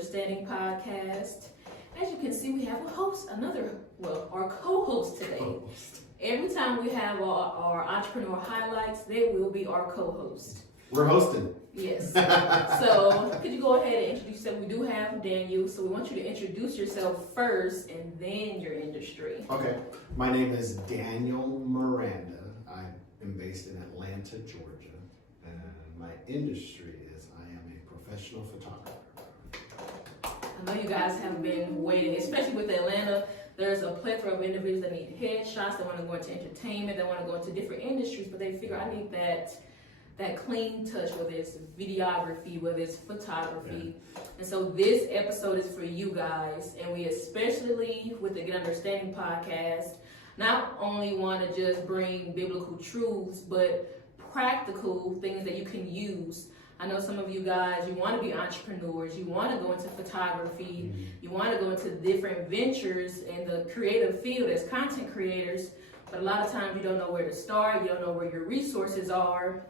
Understanding podcast. As you can see, we have a host, our co-host today. Every time we have our entrepreneur highlights, they will be our co-host. We're hosting. Yes. So could you go ahead and introduce yourself? We do have Daniel, so we want you to introduce yourself first and then your industry. Okay. My name is Daniel Miranda. I am based in Atlanta, Georgia. And my industry is I am a professional photographer. I know you guys have been waiting, especially with Atlanta. There's a plethora of individuals that need headshots, that want to go into entertainment, that want to go into different industries, but they figure I need that clean touch, whether it's videography, whether it's photography. Yeah. And so this episode is for you guys, and we especially with the Get Understanding podcast, not only want to just bring biblical truths, but practical things that you can use. I know some of you guys, you want to be entrepreneurs, you want to go into photography, you want to go into different ventures in the creative field as content creators, but a lot of times you don't know where to start, you don't know where your resources are.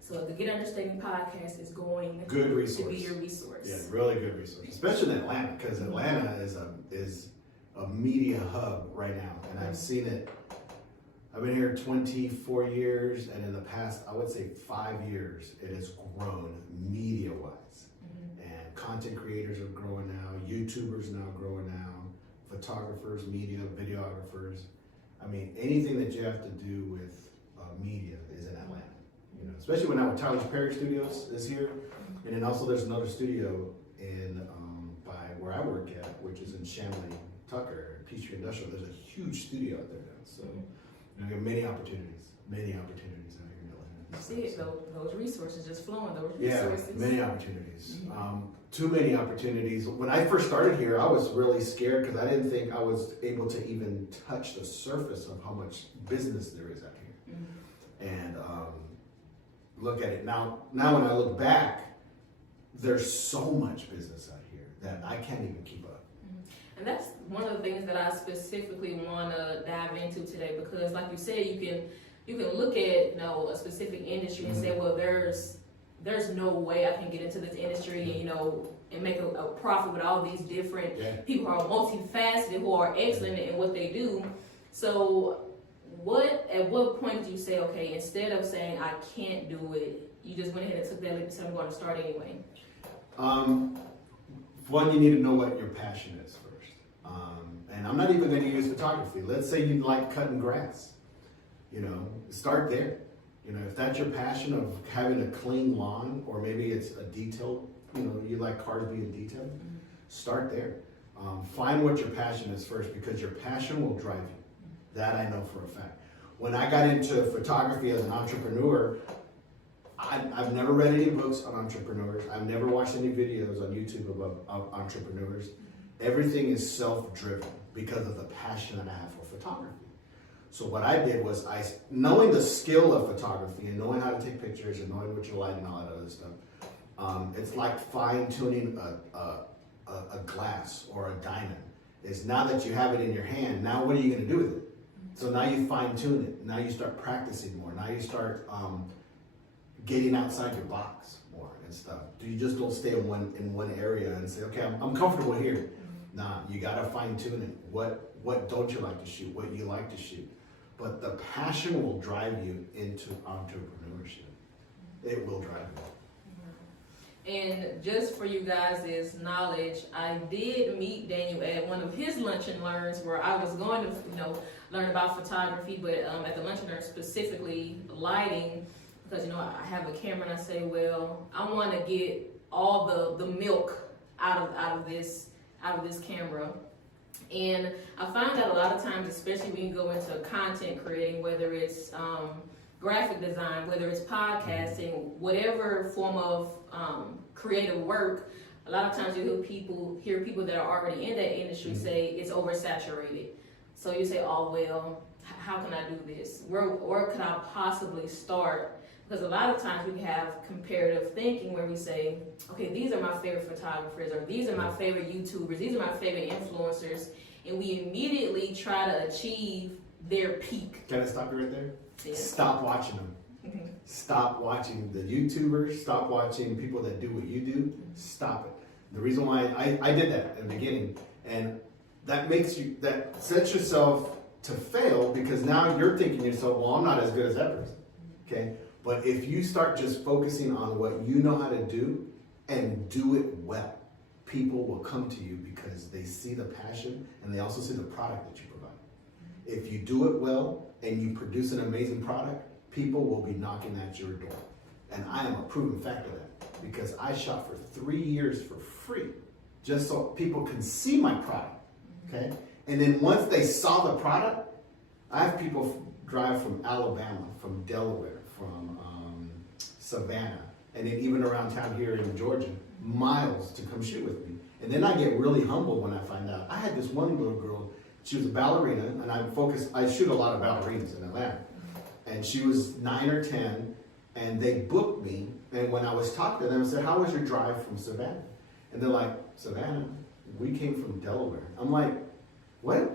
So the Get Understanding podcast is going to be your resource. Yeah, really good resource, especially in Atlanta, because Atlanta is a media hub right now, and I've seen it. I've been here 24 years, and in the past, I would say 5 years, it has grown media-wise. And content creators are growing now, YouTubers now growing now, photographers, media, videographers. I mean, anything that you have to do with media is in Atlanta. You know, especially when now Tyler Perry Studios is here, and then also there's another studio in by where I work at, which is in Shamley, Tucker, Peachtree Industrial. There's a huge studio out there now, so you have many opportunities out here in Atlanta. See it, those resources just flowing. Those resources. Yeah, many opportunities. Too many opportunities. When I first started here, I was really scared because I didn't think I was able to even touch the surface of how much business there is out here. And look at it now when I look back, there's so much business out here that I can't even keep up. And that's one of the things that I specifically want to dive into today, because like you said, you can look at a specific industry and say, well, there's no way I can get into this industry and make a profit with all these different people who are multifaceted, who are excellent in what they do. So at what point do you say, okay, instead of saying I can't do it, you just went ahead and took that leap and said I'm going to start anyway? One, you need to know what your passion is first. And I'm not even going to use photography. Let's say you like cutting grass. Start there. If that's your passion of having a clean lawn, or maybe it's a detailed, you like cars being detailed, start there. Find what your passion is first, because your passion will drive you. That I know for a fact. When I got into photography as an entrepreneur, I've never read any books on entrepreneurs. I've never watched any videos on YouTube about entrepreneurs. Everything is self-driven because of the passion that I have for photography. So what I did was, knowing the skill of photography and knowing how to take pictures and knowing what you light and all that other stuff, it's like fine-tuning a glass or a diamond. Is now that you have it in your hand, now what are you going to do with it? So now you fine tune it. Now you start practicing more. Now you start getting outside your box more and stuff. You just don't stay in one area and say, okay, I'm comfortable here. Nah, you gotta fine tune it. What don't you like to shoot? What you like to shoot? But the passion will drive you into entrepreneurship. It will drive you. And just for you guys' knowledge, I did meet Daniel at one of his lunch and learns where I was going to, learn about photography, but at the lunch and learn specifically lighting, because I have a camera and I say, well, I want to get all the milk out of this camera. And I find that a lot of times, especially when you go into content creating, whether it's graphic design, whether it's podcasting, whatever form of creative work, a lot of times you hear people that are already in that industry say it's oversaturated. So you say, oh, well, how can I do this? Where could I possibly start? Because a lot of times we have comparative thinking where we say, okay, these are my favorite photographers, or these are my favorite YouTubers, these are my favorite influencers, and we immediately try to achieve their peak. Can I stop you right there? Yeah. Stop watching them. Stop watching the YouTubers. Stop watching people that do what you do. Stop it. The reason why I did that in the beginning, and that sets yourself to fail, because now you're thinking to yourself, well, I'm not as good as that person. Okay? But if you start just focusing on what you know how to do and do it well, people will come to you because they see the passion and they also see the product that you provide. If you do it well and you produce an amazing product, people will be knocking at your door. And I am a proven fact of that, because I shot for 3 years for free just so people can see my product. Okay? And then once they saw the product, I have people drive from Alabama, from Delaware, from Savannah, and then even around town here in Georgia, miles to come shoot with me. And then I get really humbled when I find out. I had this one little girl, she was a ballerina, and I shoot a lot of ballerinas in Atlanta. And she was 9 or 10, and they booked me. And when I was talking to them, I said, how was your drive from Savannah? And they're like, Savannah? We came from Delaware. I'm like, what?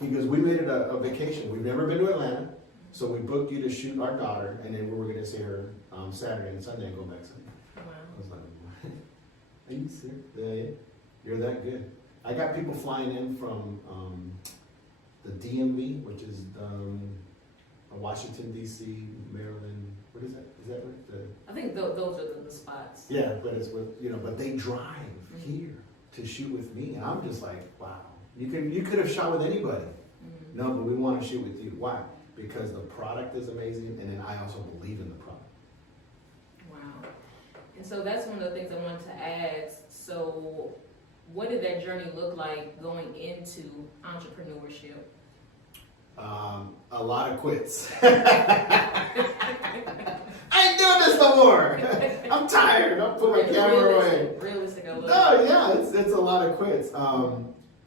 He goes, we made it a vacation. We've never been to Atlanta, so we booked you to shoot our daughter, and then we were going to see her Saturday and Sunday and go back Sunday. Wow. I was like, what? Are you serious? Yeah, you're that good. I got people flying in from the DMV, which is Washington, D.C., Maryland. What is that? Is that right? I think those are the spots. Yeah, but it's with, but they drive here to shoot with me, and I'm just like, wow. You could have shot with anybody. Mm-hmm. No, but we want to shoot with you. Why? Because the product is amazing, and then I also believe in the product. Wow. And so that's one of the things I wanted to ask. So what did that journey look like going into entrepreneurship? A lot of quits. I ain't doing this no more. I'm tired. I'll put my camera away. Realistic. No, yeah, it's a lot of quits.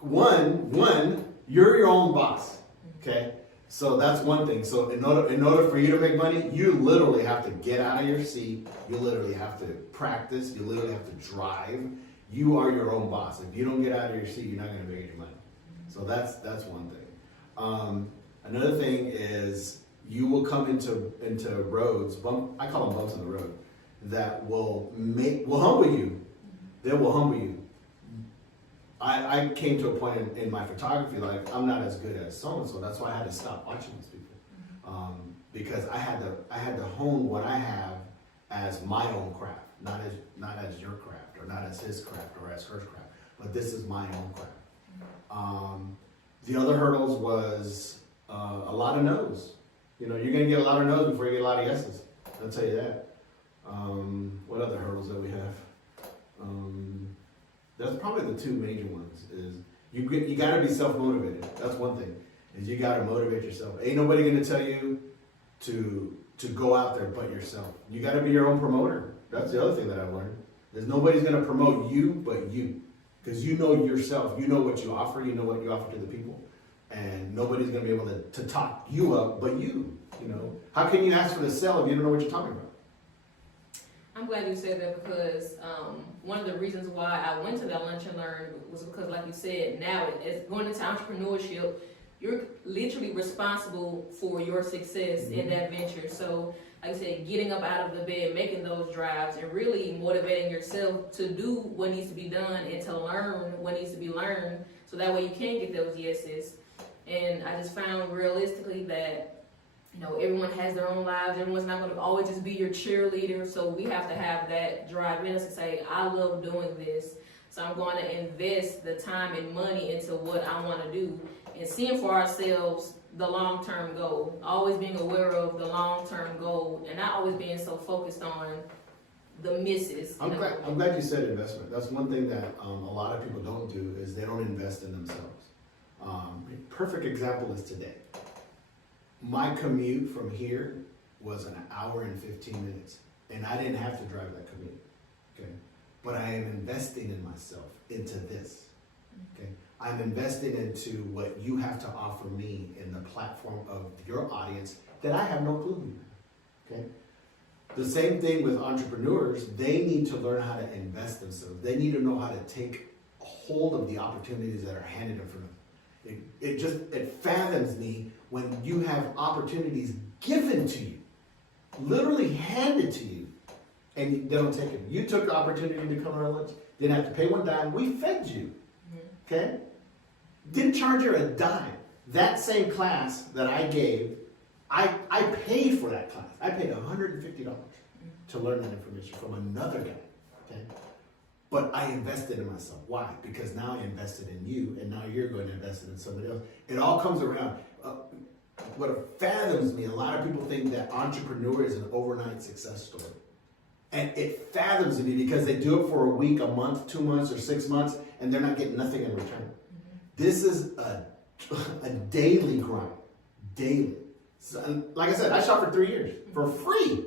One, you're your own boss. Okay, so that's one thing. So in order for you to make money, you literally have to get out of your seat. You literally have to practice. You literally have to drive. You are your own boss. If you don't get out of your seat, you're not going to make any money. So that's one thing. Another thing is you will come into roads. I call them bumps in the road that will humble you. They will humble you. I came to a point in my photography, like I'm not as good as so-and-so. That's why I had to stop watching these people, because I had to hone what I have as my own craft, not as your craft, or not as his craft, or as her craft, but this is my own craft. The other hurdles was a lot of no's. You're gonna get a lot of no's before you get a lot of yeses. I'll tell you that. What other hurdles that we have? That's probably the two major ones. Is you got to be self-motivated. That's one thing. Is you got to motivate yourself. Ain't nobody gonna tell you to go out there but yourself. You got to be your own promoter. That's the other thing that I've learned. There's nobody's gonna promote you but you, because you know yourself. You know what you offer. You know what you offer to the people, and nobody's gonna be able to talk you up but you. How can you ask for the sale if you don't know what you're talking about? I'm glad you said that, because one of the reasons why I went to that Lunch and Learn was because, like you said, now it's going into entrepreneurship, you're literally responsible for your success in that venture. So, like I said, getting up out of the bed, making those drives, and really motivating yourself to do what needs to be done and to learn what needs to be learned, so that way you can get those yeses. And I just found realistically that everyone has their own lives. Everyone's not going to always just be your cheerleader. So we have to have that drive in us to say, I love doing this. So I'm going to invest the time and money into what I want to do, and seeing for ourselves the long-term goal. Always being aware of the long-term goal, and not always being so focused on the misses. I'm glad you said investment. That's one thing that a lot of people don't do, is they don't invest in themselves. A perfect example is today. My commute from here was an hour and 15 minutes, and I didn't have to drive that commute, okay? But I am investing in myself, into this, okay? I'm investing into what you have to offer me in the platform of your audience that I have no clue, okay? The same thing with entrepreneurs. They need to learn how to invest themselves. They need to know how to take hold of the opportunities that are handed in front of them. It fathoms me when you have opportunities given to you, literally handed to you, and they don't take it. You took the opportunity to come to our lunch, didn't have to pay one dime, we fed you, okay? Didn't charge her a dime. That same class that I gave, I paid for that class. I paid $150 to learn that information from another guy, okay? But I invested in myself. Why? Because now I invested in you, and now you're going to invest in somebody else. It all comes around. What fathoms me, a lot of people think that entrepreneur is an overnight success story. And it fathoms me because they do it for a week, a month, 2 months, or 6 months, and they're not getting nothing in return. This is a daily grind, daily. So, like I said, I shot for 3 years for free.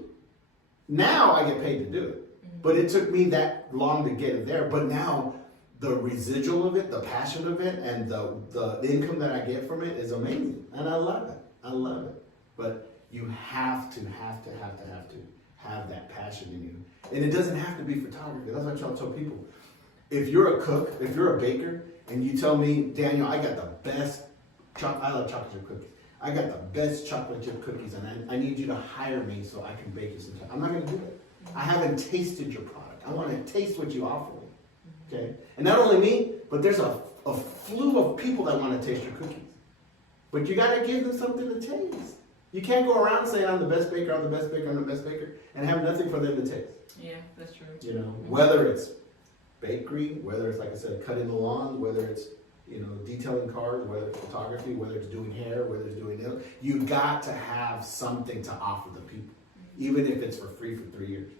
Now I get paid to do it, but it took me that long to get it there. But now the residual of it, the passion of it, and the income that I get from it is amazing, and I love it. I love it. But you have to have that passion in you, and it doesn't have to be photography. That's what y'all tell people. If you're a cook, if you're a baker, and you tell me, Daniel, I got the best I love chocolate chip cookies. I got the best chocolate chip cookies, and I need you to hire me so I can bake you some chocolate. I'm not going to do it. I haven't tasted your product. I want to taste what you offer me. Okay? And not only me, but there's a slew of people that want to taste your cookies. But you got to give them something to taste. You can't go around saying, I'm the best baker, I'm the best baker, I'm the best baker, and have nothing for them to taste. Yeah, that's true. You know, whether it's bakery, whether it's, like I said, cutting the lawn, whether it's, you know, detailing cars, whether it's photography, whether it's doing hair, whether it's doing nails, you got to have something to offer the people, even if it's for free for 3 years.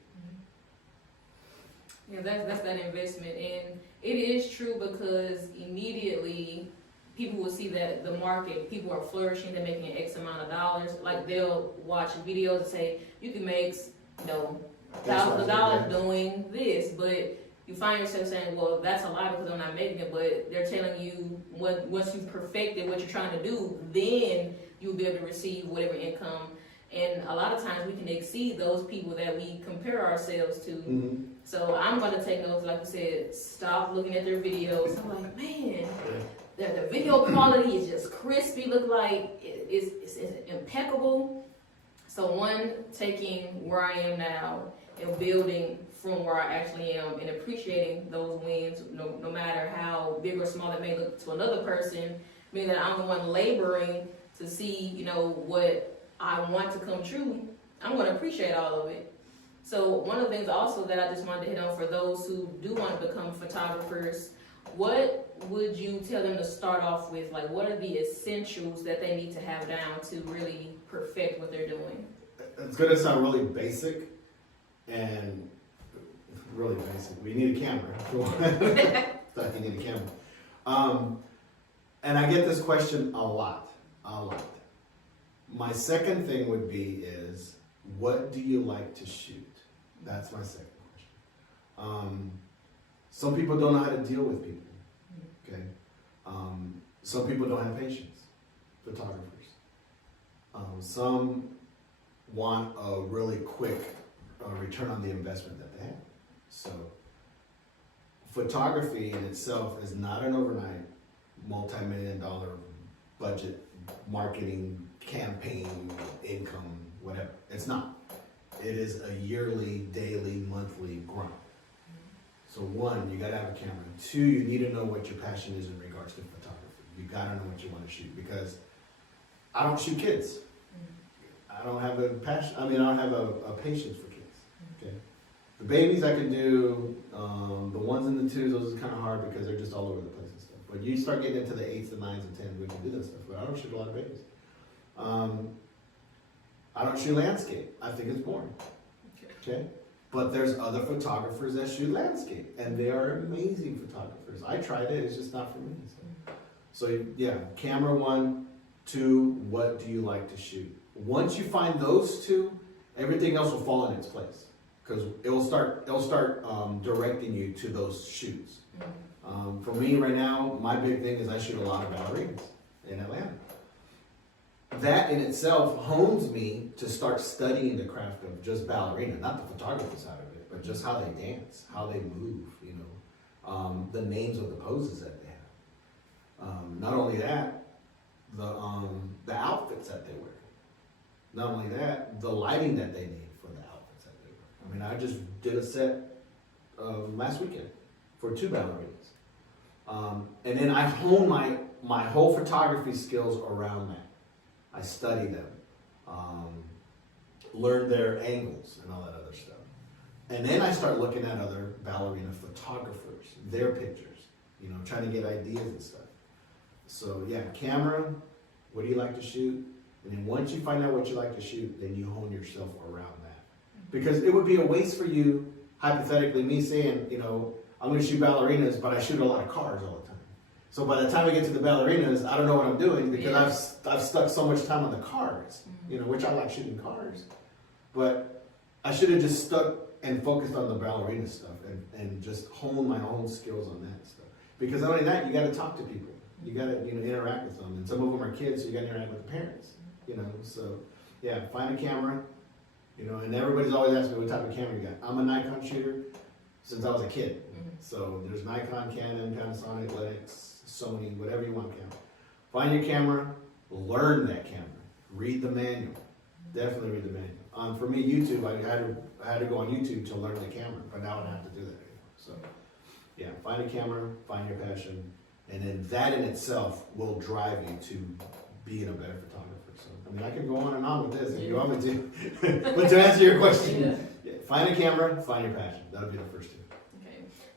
Yeah, that's that investment, and it is true because immediately people will see that the market, people are flourishing, they're making X amount of dollars. Like they'll watch videos and say, you can make, you know, thousands of dollars doing this, but you find yourself saying, well, that's a lot because I'm not making it, but they're telling you once you've perfected what you're trying to do, then you'll be able to receive whatever income. And a lot of times we can exceed those people that we compare ourselves to. Mm-hmm. So I'm going to take notes, like you said, stop looking at their videos. I'm like, man, the video quality is just crispy, look like it's impeccable. So one, taking where I am now and building from where I actually am and appreciating those wins, no matter how big or small it may look to another person, meaning that I'm the one laboring to see, you know, what I want to come true. I'm going to appreciate all of it. So one of the things also that I just wanted to hit on for those who do want to become photographers, what would you tell them to start off with? Like, what are the essentials that they need to have down to really perfect what they're doing? It's going to sound really basic and really basic. We need a camera. Like you need a camera. And I get this question a lot. My second thing would be is, what do you like to shoot? That's my second question. Some people don't know how to deal with people. Okay. Some people don't have patience. Photographers. Some want a really quick return on the investment that they have. So, photography in itself is not an overnight, multi-million-dollar budget, marketing, campaign, income, whatever. It's not. It is a yearly, daily, monthly grind. So one, you gotta have a camera. Two, you need to know what your passion is in regards to photography. You gotta know what you want to shoot, because I don't shoot kids. I don't have a passion. I don't have a patience for kids. Okay. The babies I can do. The ones and the twos, those are kind of hard because they're just all over the place and stuff. But you start getting into the 8s, the 9s, and 10s, we can do that stuff. But I don't shoot a lot of babies. I don't shoot landscape. I think it's boring. Okay. But there's other photographers that shoot landscape, and they are amazing photographers. I tried it. It's just not for me. So yeah, camera 1, 2. What do you like to shoot? Once you find those two, everything else will fall in its place, because it'll start directing you to those shoots. For me right now, my big thing is I shoot a lot of ballerinas in Atlanta. That in itself hones me to start studying the craft of just ballerina, not the photography side of it, but just how they dance, how they move, the names of the poses that they have. Not only that, the outfits that they wear. Not only that, the lighting that they need for the outfits that they wear. I mean, I just did a set last weekend for 2 ballerinas. And then I hone my whole photography skills around that. I study them, learn their angles and all that other stuff. And then I start looking at other ballerina photographers, their pictures, you know, trying to get ideas and stuff. So yeah, camera, what do you like to shoot? And then once you find out what you like to shoot, then you hone yourself around that. Because it would be a waste for you, hypothetically, me saying, you know, I'm going to shoot ballerinas, but I shoot a lot of cars all the time. So by the time I get to the ballerinas, I don't know what I'm doing because I've stuck so much time on the cars, you know, which I like shooting cars. But I should have just stuck and focused on the ballerina stuff and just honed my own skills on that stuff. Because not only that, you got to talk to people. You got to, you know, interact with them. And some of them are kids, so you got to interact with the parents, you know. So yeah, find a camera, you know, and everybody's always asking me what type of camera you got. I'm a Nikon shooter since I was a kid. So there's Nikon, Canon, Panasonic, Lennox, Sony, whatever you want camera. Find your camera, learn that camera, read the manual. Definitely read the manual. For me, YouTube, I had to go on YouTube to learn the camera, but now I don't have to do that anymore. So yeah, find a camera, find your passion, and then that in itself will drive you to being a better photographer. So I mean, I can go on and on with this if you want me to. But to answer your question, yeah, find a camera, find your passion. That'll be the first two.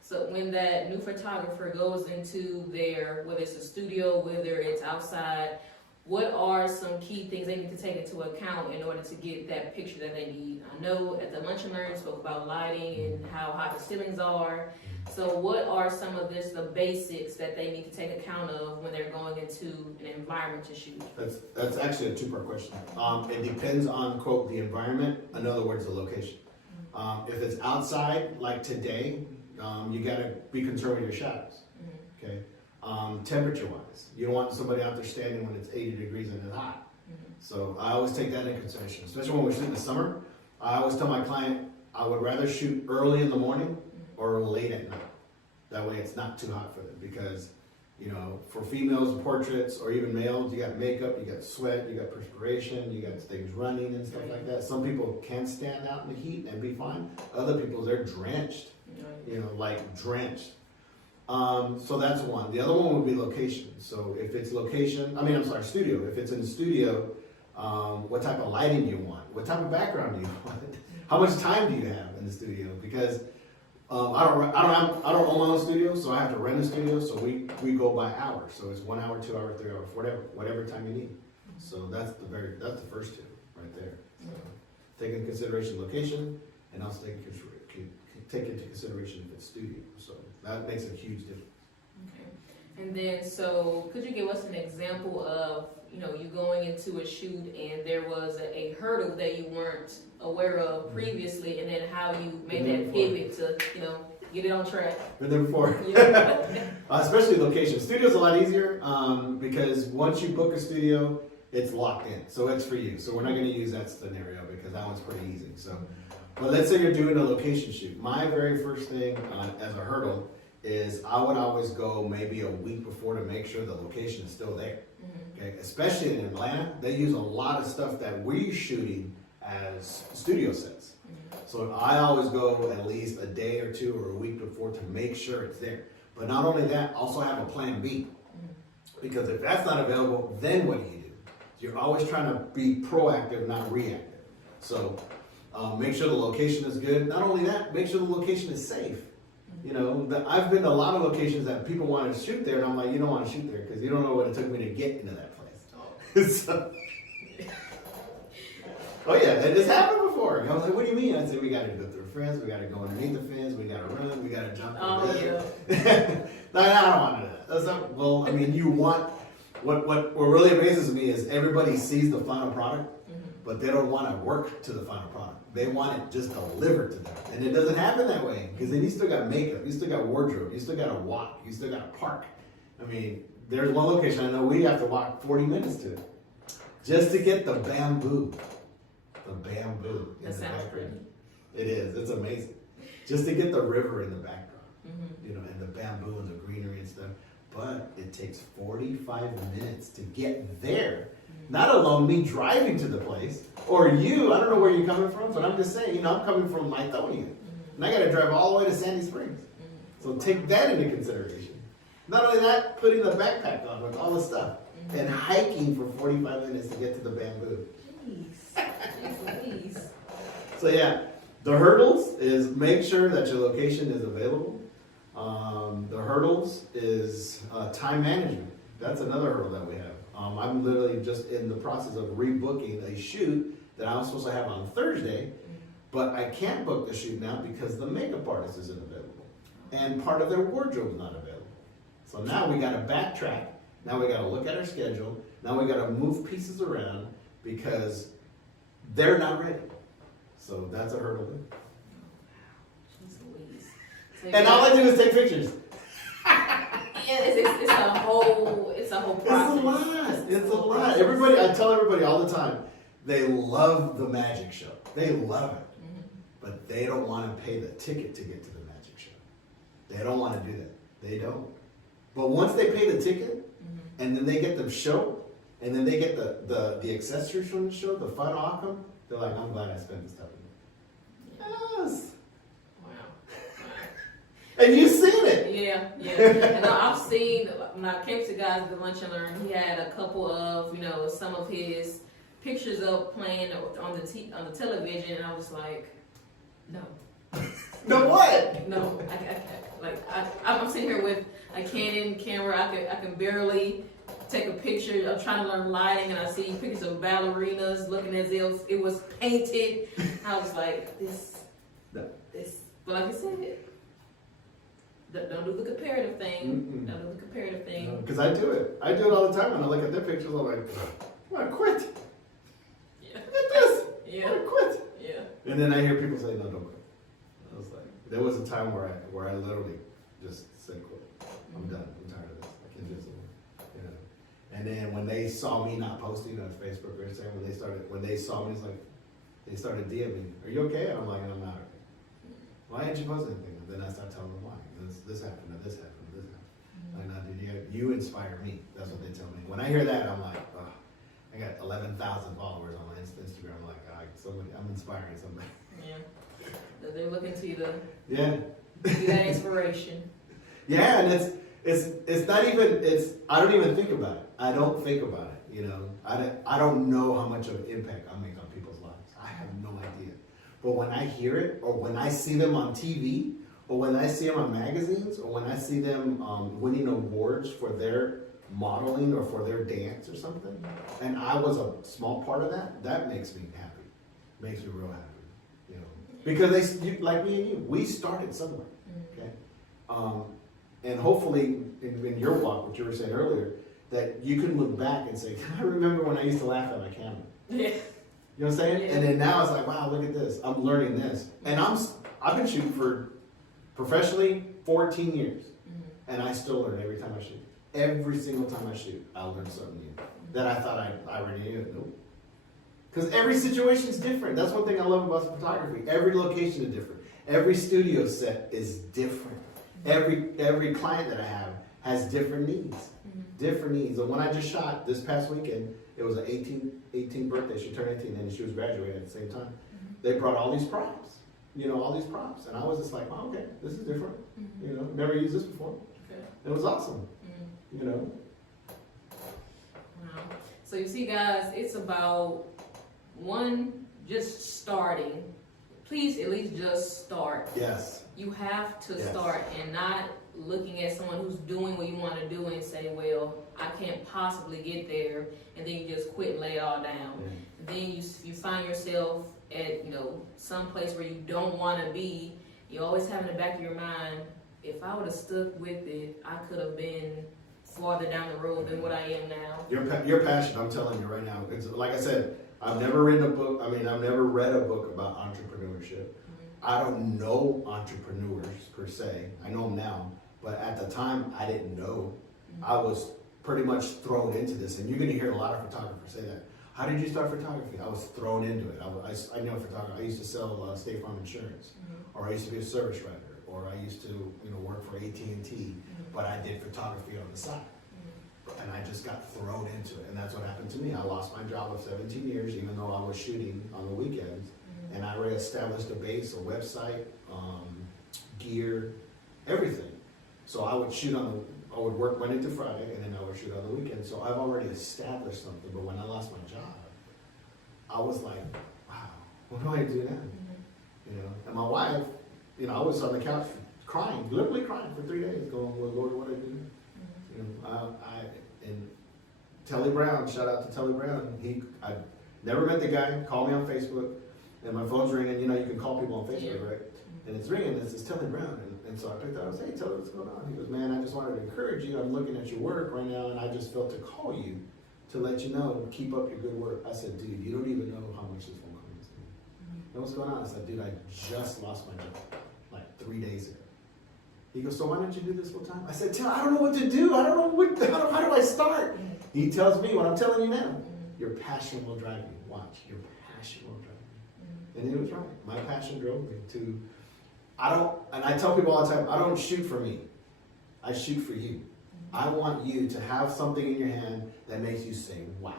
So when that new photographer goes into their, whether it's a studio, whether it's outside, what are some key things they need to take into account in order to get that picture that they need? I know at the Lunch and Learn spoke about lighting and how hot the ceilings are. So what are some of the basics that they need to take account of when they're going into an environment to shoot? That's actually a two-part question. It depends on, quote, the environment, in other words, the location. If it's outside, like today, you got to be concerned with your shadows, okay? Temperature-wise, you don't want somebody out there standing when it's 80 degrees and it's hot. So I always take that into consideration, especially when we're shooting in the summer. I always tell my client, I would rather shoot early in the morning or late at night. That way it's not too hot for them because, you know, for females, portraits, or even males, you got makeup, you got sweat, you got perspiration, you got things running and stuff like that. Some people can stand out in the heat and be fine. Other people, they're drenched, you know, like drenched. So that's one. The other one would be location. So if it's studio. If it's in the studio, what type of lighting do you want? What type of background do you want? How much time do you have in the studio? Because I don't own my own studio, so I have to rent a studio. So we go by hours. So it's 1 hour, 2 hours, 3 hours, whatever time you need. So that's the first two right there. So take into consideration location, and also take into consideration if it's studio. So that makes a huge difference. Okay. And then, so could you give us an example of, you know, you going into a shoot and there was a hurdle that you weren't aware of previously, and then how you made that pivot to, you know, get it on track? Been there before. Especially location. Studio's a lot easier because once you book a studio, it's locked in. So it's for you. So we're not going to use that scenario because that one's pretty easy. So, but let's say you're doing a location shoot. My very first thing as a hurdle is I would always go maybe a week before to make sure the location is still there. Okay, especially in Atlanta, they use a lot of stuff that we're shooting as studio sets. So I always go at least a day or two or a week before to make sure it's there. But not only that, also have a plan B. Because if that's not available, then what do? You're always trying to be proactive, not reactive. So make sure the location is good. Not only that, make sure the location is safe. You know, I've been to a lot of locations that people want to shoot there, and I'm like, you don't want to shoot there because you don't know what it took me to get into that place. So, oh yeah, it just happened before. I was like, what do you mean? I said, we got to go through the fence, we got to go underneath the fence, we got to run, we got to jump. Oh yeah. No, I don't want to do that. That's not, well, I mean, you want, what really amazes me is everybody sees the final product, but they don't want to work to the final product. They want it just delivered to them. And it doesn't happen that way because then you still got makeup, you still got wardrobe, you still got to walk, you still got to park. I mean, there's one location I know we have to walk 40 minutes to just to get the bamboo. The bamboo. That sounds pretty. It is. It's amazing. Just to get the river in the background, you know, and the bamboo and the greenery and stuff. but it takes 45 minutes to get there. Not alone me driving to the place, or you, I don't know where you're coming from, but I'm just saying, you know, I'm coming from Lithonia, and I gotta drive all the way to Sandy Springs. So take that into consideration. Not only that, putting the backpack on with all the stuff, and hiking for 45 minutes to get to the bamboo. Jeez. So yeah, the hurdles is make sure that your location is available. The hurdles is time management. That's another hurdle that we have. I'm literally just in the process of rebooking a shoot that I was supposed to have on Thursday, but I can't book the shoot now because the makeup artist isn't available. And part of their wardrobe is not available. So now we gotta backtrack. Now we gotta look at our schedule. Now we gotta move pieces around because they're not ready. So that's a hurdle. Jeez Louise. So And all I do is take pictures. yeah, it's a whole process. It's a lot. Everybody, I tell everybody all the time, they love the magic show. They love it. But they don't want to pay the ticket to get to the magic show. They don't want to do that. They don't. But once they pay the ticket, and then they get the show, and then they get the accessories from the show, the fun outcome, they're like, I'm glad I spent this time with you. Yes. Wow. And you've seen it. Yeah. And I've seen, when I came to guys at the Lunch and Learn, he had a couple of, you know, some of his pictures up playing on the television, and I was like, no. No what? No, I'm sitting here with a Canon camera. I can barely take a picture. I'm trying to learn lighting, and I see pictures of ballerinas looking as if it was painted. I was like, this. But like I said, don't do the comparative thing. Don't do the comparative thing. Because I do it. I do it all the time. When I look at their pictures, I'm like, I want to quit. Yeah. Look at this. Yeah. I want to quit. Yeah. And then I hear people say, no, don't quit. I was like, there was a time where I literally just said, quit. I'm done. I'm tired of this. I can't do this anymore. You know. And then when they saw me not posting on Facebook or Instagram, when they saw me, it's like, they started DMing, are you okay? And I'm like, I'm not okay. Why didn't you post anything? And then I start telling them why. This happened, or this happened, or this happened. Like, no, dude, you inspire me. That's what they tell me. When I hear that, I'm like, oh, I got 11,000 followers on my Instagram. I'm like, I'm inspiring somebody. Yeah. They're looking to you to Yeah. be that inspiration. Yeah, and it's not even, I don't even think about it. I don't think about it, you know. I don't know how much of an impact I make on people's lives. I have no idea. But when I hear it, or when I see them on TV, or when I see them on magazines, or when I see them winning awards for their modeling or for their dance or something, and I was a small part of that, that makes me happy. Makes me real happy, you know. Because like me and you, we started somewhere, okay? And hopefully, in your walk, what you were saying earlier, that you can look back and say, I remember when I used to laugh at my camera. Yeah. You know what I'm saying? Yeah. And then now it's like, wow, look at this. I'm learning this. And I've been shooting for professionally 14 years. And I still learn every time I shoot. Every single time I shoot, I'll learn something new that I thought I already knew. Nope. Because every situation is different. That's one thing I love about photography. Every location is different. Every studio set is different. Every client that I have has different needs. Different needs. And when I just shot this past weekend, it was an 18th birthday. She turned 18 and she was graduating at the same time. They brought all these props. You know, all these props. And I was just like, oh, okay, this is different. You know, never used this before. Okay. It was awesome. You know? Wow. So you see, guys, it's about just starting. Please at least just start. Yes. You have to Yes. start, and not looking at someone who's doing what you want to do and say, well, I can't possibly get there, and then you just quit and lay it all down. Yeah. Then you find yourself at, you know, some place where you don't want to be. You always have in the back of your mind, if I would have stuck with it, I could have been farther down the road than what I am now. Your passion, I'm telling you right now. It's like I said, I've never read a book about entrepreneurship. I don't know entrepreneurs per se. I know them now, but at the time I didn't know. I was pretty much thrown into this, and you're going to hear a lot of photographers say that. How did you start photography? I was thrown into it. I know photography. I used to sell State Farm insurance, or I used to be a service writer, or I used to, work for AT&T, but I did photography on the side. And I just got thrown into it, and that's what happened to me. I lost my job of 17 years, even though I was shooting on the weekends, and I reestablished a base, a website, gear, everything. So I would I would work Monday to Friday, and then I would shoot on the weekend. So I've already established something, but when I lost my job, I was like, wow, what do I do now? And my wife, I was on the couch crying, literally crying for 3 days, going, well, Lord, what do I do now? And Telly Brown, shout out to Telly Brown. I never met the guy, called me on Facebook, and my phone's ringing. You can call people on Facebook, right? And it's ringing, and it says Telly Brown. And so I picked up, I was, hey, Telly, what's going on? He goes, man, I just wanted to encourage you. I'm looking at your work right now, and I just felt to call you to let you know, keep up your good work. I said, dude, you don't even know how much this phone call is. And what's going on? I said, dude, I just lost my job like 3 days ago. He goes, so why don't you do this full time? I said, I don't know what to do. I don't know how do I start? He tells me what I'm telling you now. Your passion will drive you. Watch, your passion will drive you. And he was right. My passion drove me to, and I tell people all the time, I don't shoot for me. I shoot for you. I want you to have something in your hand that makes you say, wow.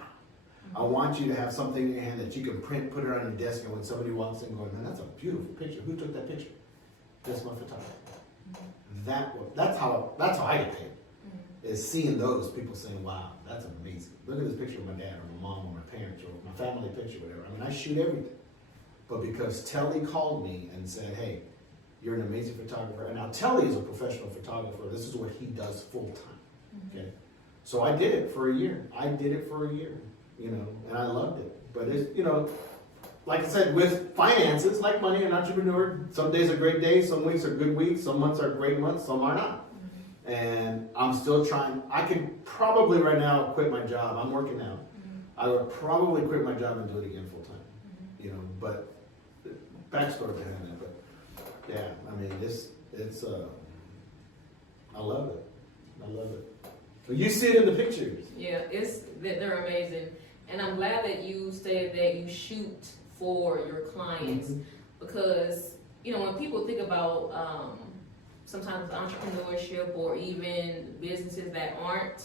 I want you to have something in your hand that you can print, put it on your desk, and when somebody walks in going, man, that's a beautiful picture. Who took that picture? That's my photographer. That's how I get paid. Is seeing those people saying, wow, that's amazing. Look at this picture of my dad or my mom or my parents or my family picture, whatever. I mean, I shoot everything. But because Telly called me and said, hey, you're an amazing photographer. And now Telly is a professional photographer. This is what he does full time. Okay. So I did it for a year. And I loved it. But it's, like I said, with finances, like money, an entrepreneur, some days are great days, some weeks are good weeks, some months are great months, some are not. And I'm still trying. I could probably right now quit my job. I'm working now. I would probably quit my job and do it again full time. But backstory behind that. But yeah, I mean, it's I love it. I love it. But you see it in the pictures. Yeah, they're amazing. And I'm glad that you said that you shoot for your clients because, when people think about sometimes entrepreneurship or even businesses that aren't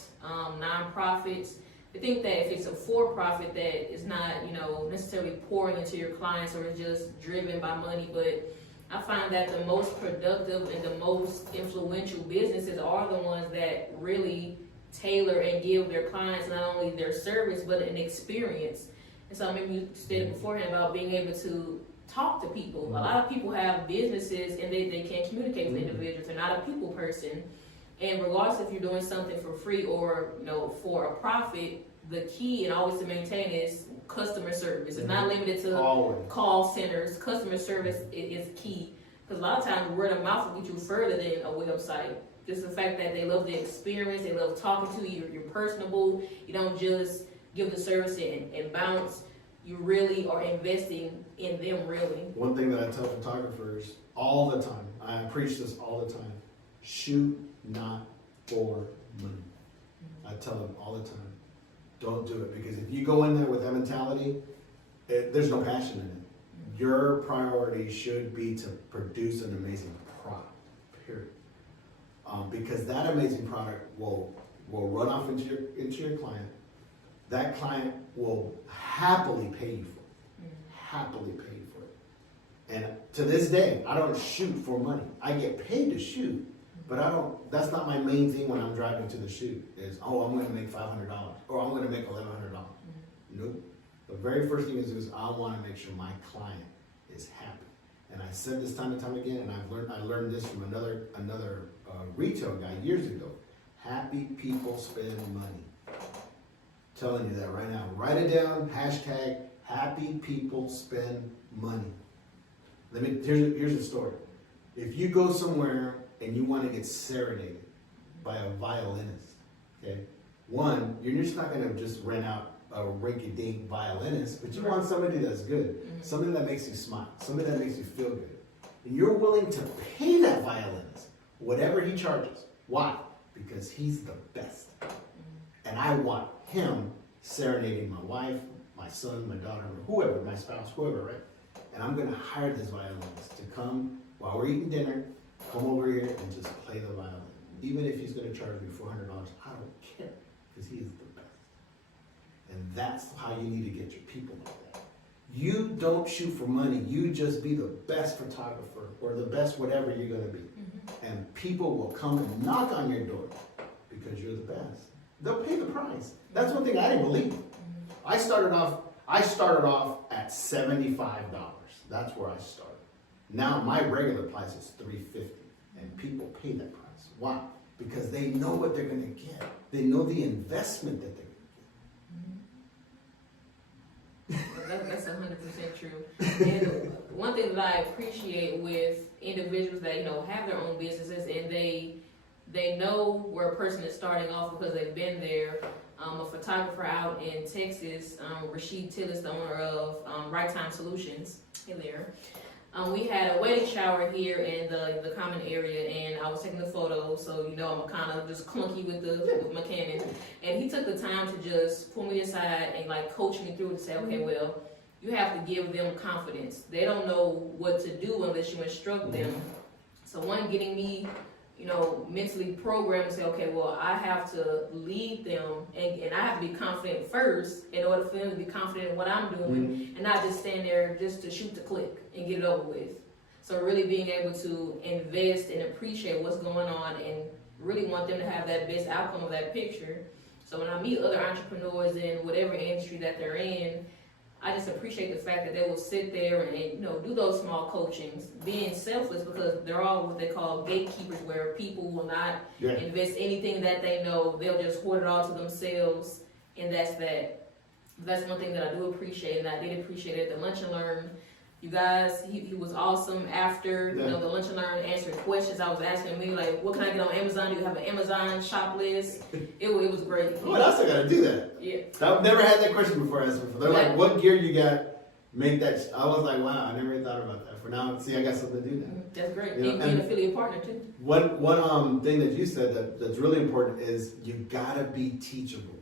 nonprofits, they think that if it's a for-profit that is not, necessarily pouring into your clients or is just driven by money, but I find that the most productive and the most influential businesses are the ones that really tailor and give their clients not only their service but an experience. And so I remember you stated beforehand about being able to talk to people. A lot of people have businesses and they can't communicate with individuals. They're not a people person. And regardless if you're doing something for free or for a profit, the key and always to maintain is customer service. It's not limited to call centers. Customer service is key. Because a lot of times word of mouth will get you further than a website. Just the fact that they love the experience, they love talking to you, you're personable, you don't just give the service and bounce. You really are investing in them, really. One thing that I tell photographers all the time, I preach this all the time, shoot not for money. I tell them all the time, don't do it. Because if you go in there with that mentality, there's no passion in it. Your priority should be to produce an amazing product, period. Because that amazing product will run off into your client. That client will happily pay you for it. Happily pay you for it. And to this day, I don't shoot for money. I get paid to shoot, but that's not my main thing when I'm driving to the shoot is, I'm going to make $500 or I'm going to make $1,100. Nope. The very first thing is I want to make sure my client is happy. And I said this time and time again, and I learned this from another retail guy years ago. Happy people spend money. Telling you that right now. Write it down. Hashtag happy people spend money. Here's the story. If you go somewhere and you want to get serenaded by a violinist, okay? One, you're just not going to just rent out a rinky-dink violinist, but you want somebody that's good, somebody that makes you smile, somebody that makes you feel good. And you're willing to pay that violinist whatever he charges. Why? Because he's the best. And I want him serenading my wife, my son, my daughter, whoever, my spouse, whoever, right? And I'm going to hire this violinist to come while we're eating dinner, come over here and just play the violin. Even if he's going to charge me $400, I don't care, because he is the best. And that's how you need to get your people like that. You don't shoot for money. You just be the best photographer or the best whatever you're going to be. And people will come and knock on your door because you're the best. They'll pay the price. That's one thing I didn't believe. I started off at $75. That's where I started. Now my regular price is $350, and people pay that price. Why? Because they know what they're going to get. They know the investment that they're That's 100% true. And one thing that I appreciate with individuals that have their own businesses and they know where a person is starting off because they've been there. A photographer out in Texas, Rashid Tillis, the owner of Right Time Solutions. Hey there. We had a wedding shower here in the common area, and I was taking the photo, so I'm kind of just clunky with my Canon. And he took the time to just pull me aside and like coach me through it and say, okay, well, you have to give them confidence. They don't know what to do unless you instruct them. So one, getting me mentally programmed and say, okay, well, I have to lead them and I have to be confident first in order for them to be confident in what I'm doing and not just stand there just to shoot the click and get it over with. So really being able to invest and appreciate what's going on and really want them to have that best outcome of that picture. So when I meet other entrepreneurs in whatever industry that they're in, I just appreciate the fact that they will sit there and do those small coachings, being selfless because they're all what they call gatekeepers, where people will not invest anything that they know. They'll just hoard it all to themselves, and that's that. That's one thing that I do appreciate, and I did appreciate it at the Lunch and Learn. You guys, he was awesome after the Lunch and Learn answered questions. I was asking me like, what can I get on Amazon? Do you have an Amazon shop list? It was great. Oh, I also got to do that. Yeah. I've never had that question before asked before. They're like, what gear you got? Make that. I was like, wow, I never even thought about that. For now, see, I got something to do now. That's great. And be an affiliate partner too. One thing that you said that's really important is you gotta be teachable,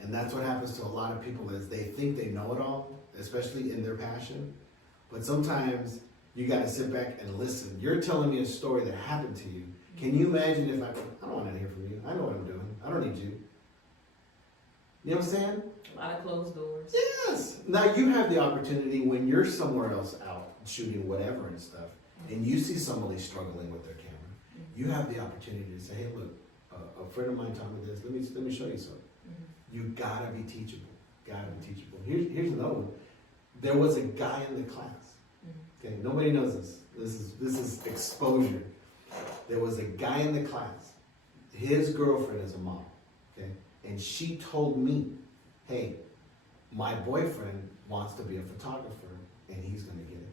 and that's what happens to a lot of people is they think they know it all, especially in their passion. But sometimes you got to sit back and listen. You're telling me a story that happened to you. Can you imagine if I don't want to hear from you. I know what I'm doing. I don't need you. You know what I'm saying? A lot of closed doors. Yes. Now you have the opportunity when you're somewhere else out shooting whatever and stuff, and you see somebody struggling with their camera. You have the opportunity to say, hey, look, a friend of mine taught me this. Let me show you something. You got to be teachable. Got to be teachable. Here's another one. There was a guy in the class. Okay, nobody knows this. This is exposure. There was a guy in the class. His girlfriend is a model. Okay, and she told me, "Hey, my boyfriend wants to be a photographer, and he's going to get a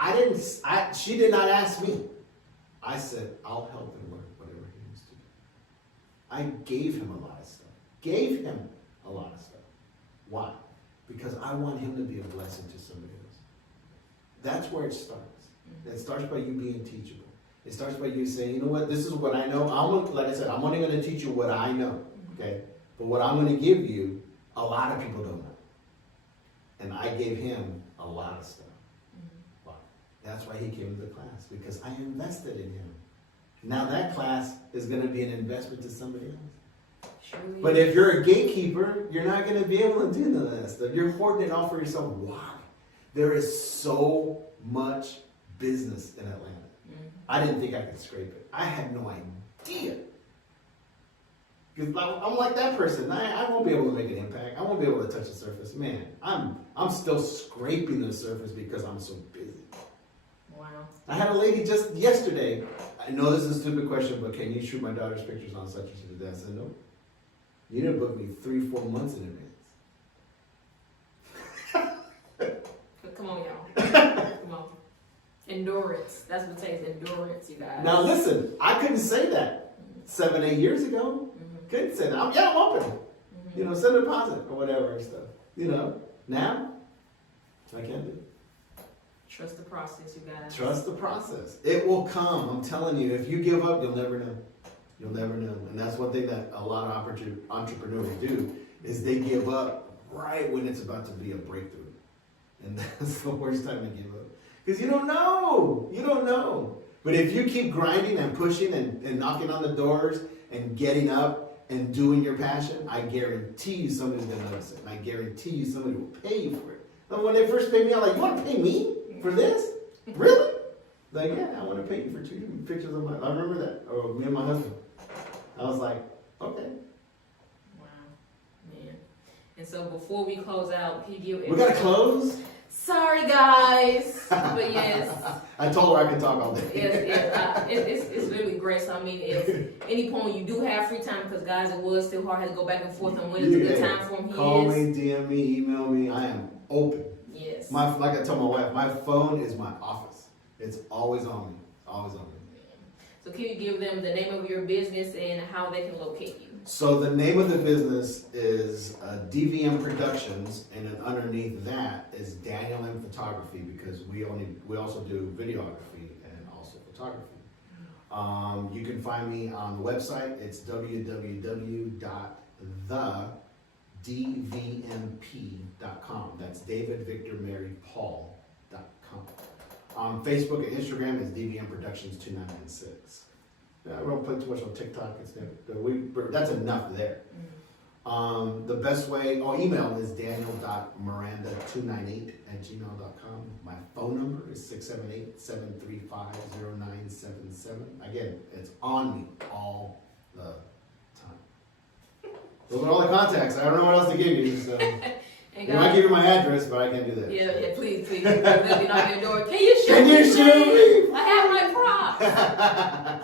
camera." She did not ask me. I said, "I'll help him learn whatever he needs to do." I gave him a lot of stuff. Why? Because I want him to be a blessing to somebody else. That's where it starts. It starts by you being teachable. It starts by you saying, you know what, this is what I know. Like I said, I'm only going to teach you what I know. Okay? But what I'm going to give you, a lot of people don't know. And I gave him a lot of stuff. Why? That's why he came to the class, because I invested in him. Now that class is going to be an investment to somebody else. But if you're a gatekeeper, you're not going to be able to do none of that stuff. You're hoarding it all for yourself. Why? There is so much business in Atlanta. I didn't think I could scrape it. I had no idea. Because I'm like that person. I won't be able to make an impact. I won't be able to touch the surface. Man, I'm still scraping the surface because I'm so busy. Wow. I had a lady just yesterday. I know this is a stupid question, but can you shoot my daughter's pictures on such and such a day? I said, no. You didn't book me 3-4 months in advance. Come on, y'all. Come on. Endurance. That's what it takes, endurance, you guys. Now listen, I couldn't say that 7-8 years ago. Couldn't say that. I'm open. Send a deposit or whatever and stuff. Now, I can't do it. Trust the process, you guys. Trust the process. It will come. I'm telling you, if you give up, you'll never know. You'll never know. And that's one thing that a lot of entrepreneurs do, is they give up right when it's about to be a breakthrough. And that's the worst time to give up. Because you don't know. You don't know. But if you keep grinding and pushing and knocking on the doors and getting up and doing your passion, I guarantee you somebody's gonna notice it. And I guarantee you somebody will pay you for it. And when they first paid me, I'm like, you want to pay me for this? Really? Like, yeah, I want to pay you for 2 pictures of I remember that. Or me and my husband. I was like, okay. Wow, man. And so before we close out, can you give We gotta close? Sorry, guys. But yes. I told her I could talk all day. It's really great. So, I mean, if any point you do have free time, because, guys, it was still hard to go back and forth on when it's a good time for him. Call me, DM me, email me. I am open. Yes. Like I told my wife, my phone is my office. It's always on me. Always on me. So can you give them the name of your business and how they can locate you? So the name of the business is DVM Productions, and then underneath that is Daniel M Photography, because we also do videography and also photography. You can find me on the website. It's www.thedvmp.com. That's David Victor Mary Paul.com. On Facebook and Instagram is DVM Productions 2996. I don't put too much on TikTok. That's enough there. The best way, email is daniel.miranda298@gmail.com. My phone number is 678-735-0977. Again, it's on me all the time. Those are all the contacts. I don't know what else to give you. So. I might give you my address, but I can't do that. Yeah, please. They'll be knocking your door. Can you shoot me? I have my props.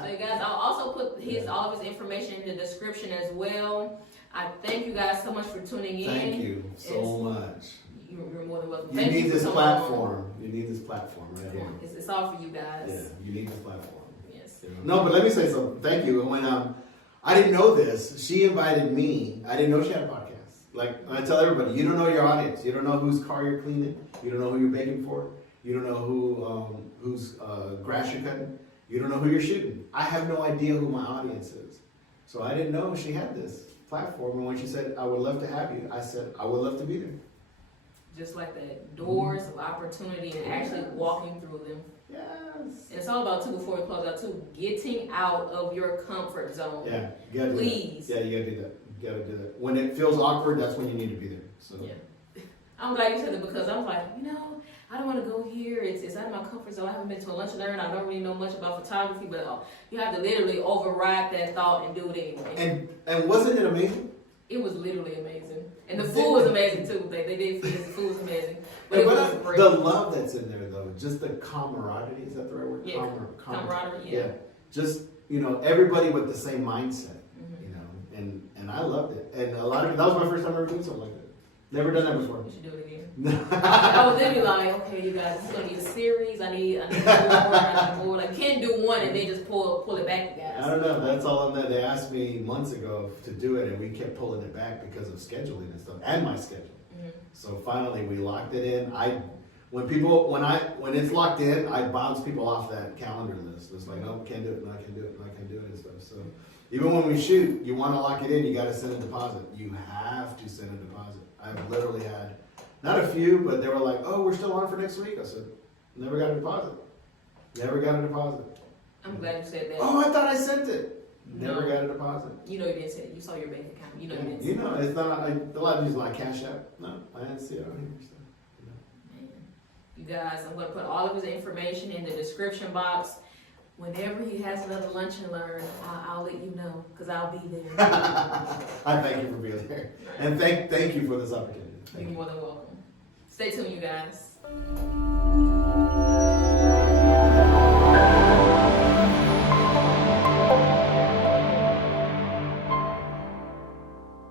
So, you guys, I'll also put all of his information in the description as well. I thank you guys so much for tuning in. Thank you so much. You're more than welcome. You need this platform. You need this platform right here. It's all for you guys. Yeah, you need this platform. Yes. No, but let me say something. Thank you. When I didn't know this, she invited me. I didn't know she had a podcast. Like I tell everybody, you don't know your audience. You don't know whose car you're cleaning. You don't know who you're baking for. You don't know whose grass you're cutting. You don't know who you're shooting. I have no idea who my audience is. So I didn't know she had this platform. And when she said, I would love to have you, I said, I would love to be there. Just like that, doors of opportunity and actually walking through them. Yes. And it's all about, too, before we close out, too, getting out of your comfort zone. Yeah, you gotta Please. do that. Yeah, you gotta do that. You gotta do that. When it feels awkward, that's when you need to be there. So. Yeah. I'm glad you said that, because I'm like, I don't want to go here. It's out of my comfort zone. I haven't been to a lunch and learn. I don't really know much about photography, but you have to literally override that thought and do it anyway. And wasn't it amazing? It was literally amazing. And the food was amazing, too. They did feed us. The food was amazing. But it was great. The love that's in there, though, just the camaraderie, is that the right word? Yeah, camaraderie, yeah. Just, everybody with the same mindset, and I loved it. And that was my first time ever doing something like that. Never done that before. You should do it again. I was literally like, okay, you guys, this is gonna be a series. I need more. Like, can't do one and then just pull it back, you guys. I don't know. That's all I'm there. They asked me months ago to do it, and we kept pulling it back because of scheduling and stuff, and my schedule. Mm-hmm. So finally, we locked it in. When it's locked in, I bounce people off that calendar list. It's like, no, can't do it. No, I can do it. No, I can do it and stuff. So even when we shoot, you want to lock it in. You got to send a deposit. You have to send a deposit. I've literally had. Not a few, but they were like, oh, we're still on for next week. I said, never got a deposit. Never got a deposit. I'm glad you said that. Oh, I thought I sent it. Never got a deposit. You didn't say it. You saw your bank account. You didn't say it. It's not, a lot of these like Cash App. No, I didn't see it on here. So, Man. You guys, I'm going to put all of his information in the description box. Whenever he has another lunch and learn, I'll let you know, because I'll be there. I thank you for being there. And thank you for this opportunity. You're more than welcome. Stay tuned, you guys.